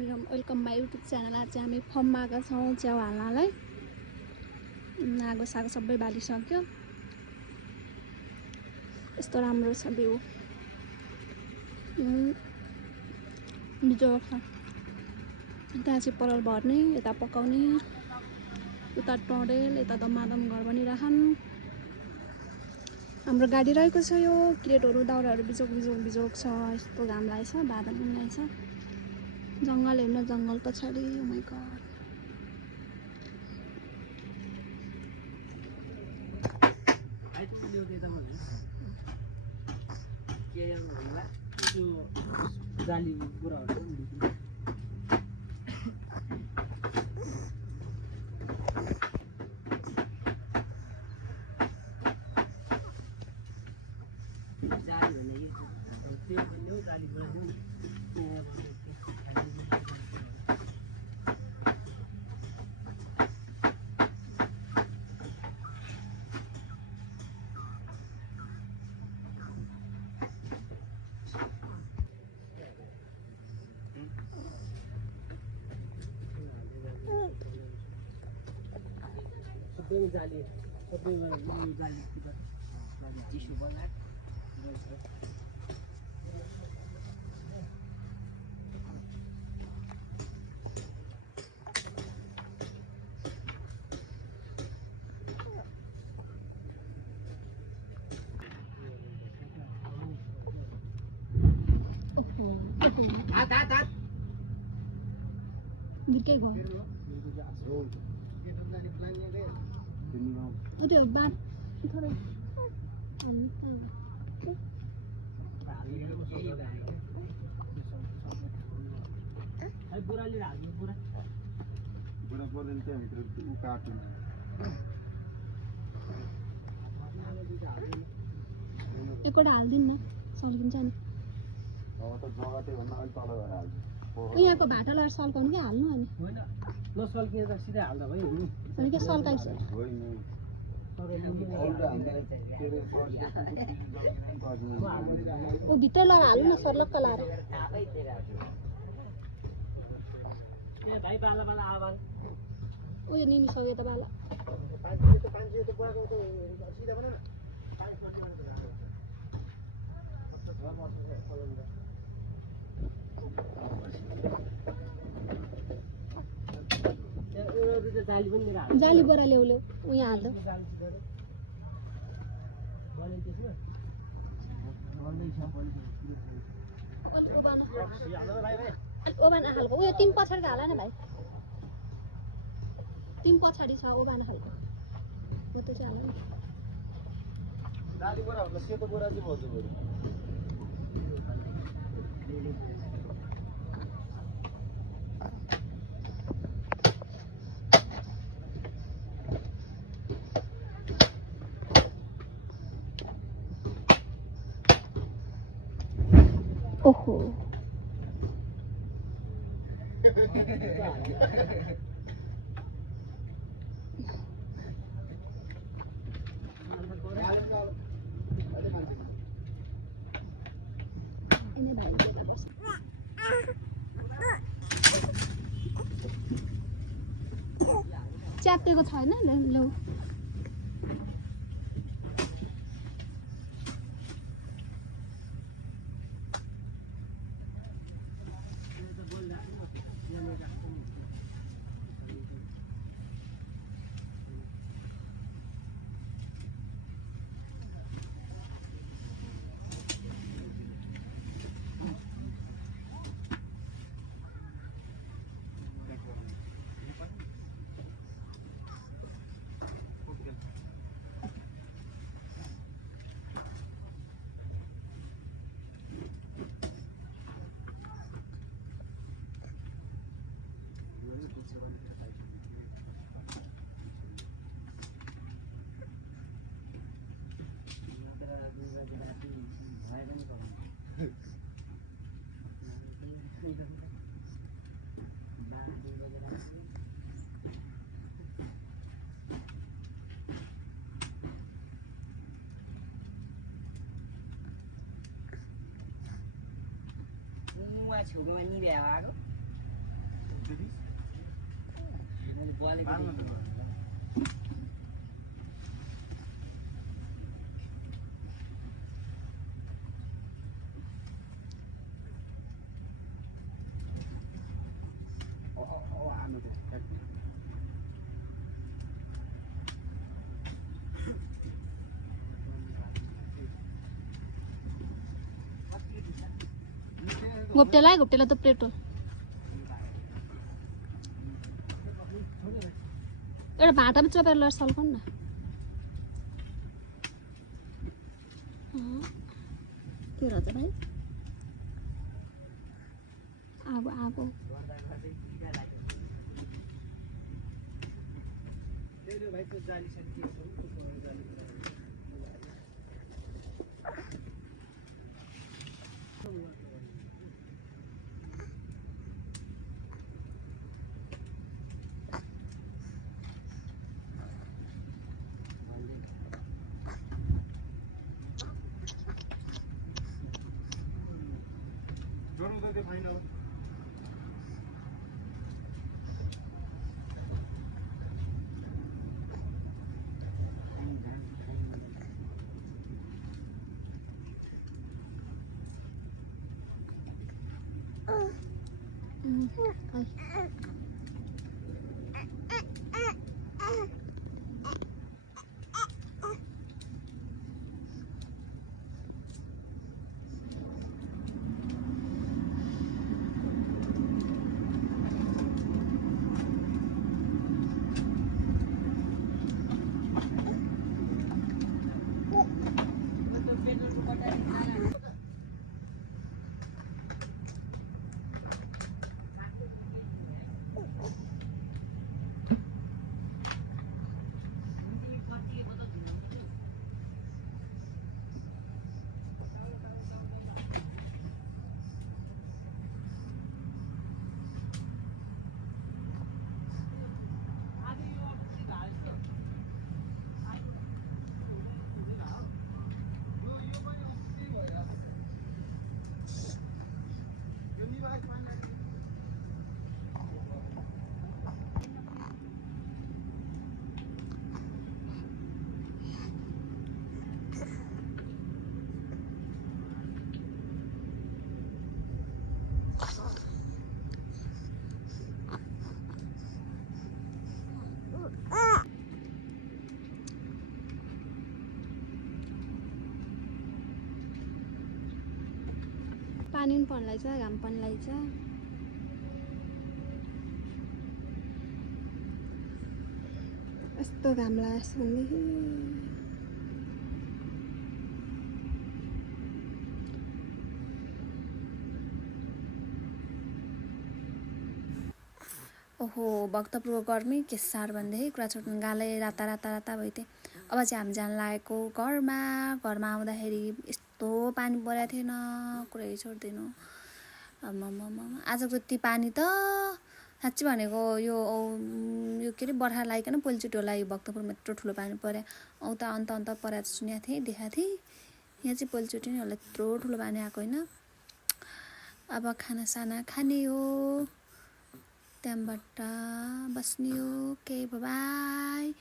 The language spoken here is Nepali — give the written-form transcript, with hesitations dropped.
Welcome my YouTube channel. आज चाहिँ हामी फर्ममा आएका छौँ च्याउ हाल्नलाई। आगो सागो सबै बालिसक्यो। यस्तो राम्रो छ भ्यू। बिजोग छ। त्यहाँ चाहिँ पराल भर्ने, यता पकाउने, उता टडेल, यता दमादम घर बनिरहन्। हाम्रो गाडी रहेको छ। यो क्रेटहरू दाउराहरू बिजोग छ। यस्तो घाम लागेछ, बादल पनि लागेछ। जङ्गल हेर्न, जङ्गल पछाडि। Oh my god. जाली सबै जाली टिस्यु बनाएर निकै गयो। त्यो बात थोरै बुढाले हाल्नु बुढा पर्दैन त्यहाँभित्र उ काट्नु एकवटा हालिदिनु न, सल्किन्छ नि। अब त जग्गा त्यो भन्दा अलि तल गएर हाल्छु। यहाँको भाटा लगाएर सल्काउनु कि हाल्नु अनि होइन नसल्किएर त सिधै हाल्दा भयो नि। अनि के सल्काइछ? ऊ भित्र लगाएर हाल्नु न, सर्लक्क लगाएर। भाइ बाला बाला आवाज ऊ यो निमिसक्यो त बाला। जाली बोरा ल्याउ ऊ यहाँ हाल्दो। ओबान खालको उयो तिमी पछाडि हाल न भाइ। तिमी पछाडि छ ओबान खालको हो त्यो चाहिँ हाल्नु। जाली बोरा भन्दा सेतो बोरा चाहिँ भन्छु बरु। ओहो च्यातेको छैन लौ। छेउमा नि भ्या आएको घोप्टेला त प्लेट हो एउटा भाँटामा चपेर लड सल्कन न के रहेछ भाइ आगो आगो पानी पनि पर्न लाग्छ घाम पनि लाग्छ यस्तो घाम लाग्छ भनेदेखि ओहो भक्तपुरको गर्मी के साह्रो भनेदेखि कुरा छोड्नु गालै राता राता राता भइदिए अब चाहिँ हामी जान लागेको घरमा आउँदाखेरि यस्तो पानी परेको थिएन कुरै छोड्दिनु आजको जति पानी त साँच्चै भनेको यो के अरे बर्खा लागिकन पहिलोचोटि होला यो भक्तपुरमा यत्रो ठुलो पानी पर्यो त अन्त परेको सुनेको थिएँ देखाएको थिएँ यहाँ चाहिँ पहिलोचोटि नै होला यत्रो ठुलो पानी आएको होइन अब खानासाना खाने हो त्यहाँबाट बस्ने हो के बाई